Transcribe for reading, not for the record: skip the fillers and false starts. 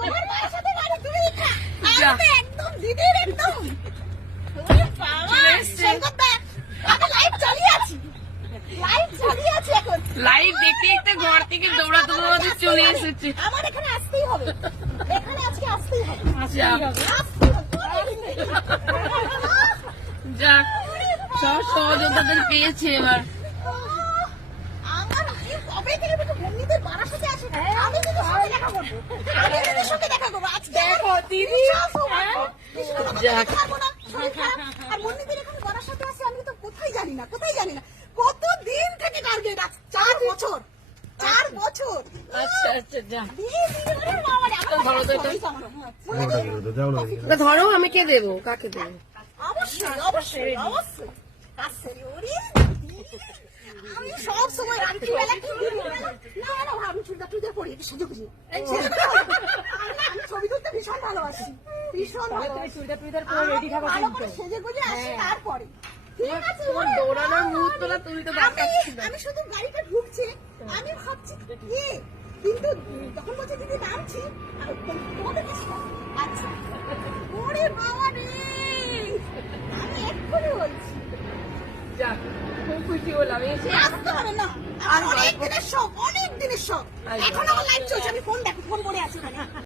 তোমার মায়ের সাথে গাড়ি তুমি আমি একদম দিদির একদম ওরে বাবা সৈকত দা আমি লাইভ চালিয়ে আছি এখন লাইভ দেখতে দেখতে ঘর থেকে দৌড়াতে দৌড়াতে চলে এসেছি। আমার এখানে আসতেই হবে, এখানে আজকে আসতেই হবে, যাক সব সহযোগিতাদের পেয়েছে এবার। আমার কবে থেকে বন্ধুদের বাড়ার সাথে আসে, আমি কিন্তু সঙ্গে দেখা করবো, আমি দিদির সঙ্গে দেখা করবো। আজকে দেখো দিদি আর বন্ধুদের এখানে বাড়ার সাথে আসে, আমি তো কোথায় জানি না কতদিন থেকে টার্গেট আছে, 4 বছর। আচ্ছা আচ্ছা যা ধরো ধরো আমি কে দেবো, কাকে দেবো? অবশ্যই আমি সব সময় রাত্রিবেলা না আমি চুলটা টুলটা পরি সেজে গুজি আমি ছবি তুলতে ভীষণ ভালোবাসি, ভীষণ চুলটা টুলটা পরে রেডি থাকো, সেজে গুজে আসি তারপরে। ঠিক আছে, দৌড়ানোর মুহূর্তটা তুমি তো আমি শুধু গাড়িটা ঢুকছে, আমি ভাবছি কে, কিন্তু তখন বলছে দিদি নামছি তোমাদের কাছে। আচ্ছা ওরে বাবা রে, আমি এক্ষুনি বলছি যাক খুব খুশি হলাম এসে। আসতে হবে না, অনেক দিনের শখ, এখন আমার লাইভ চলছে, আমি ফোন করে আছি।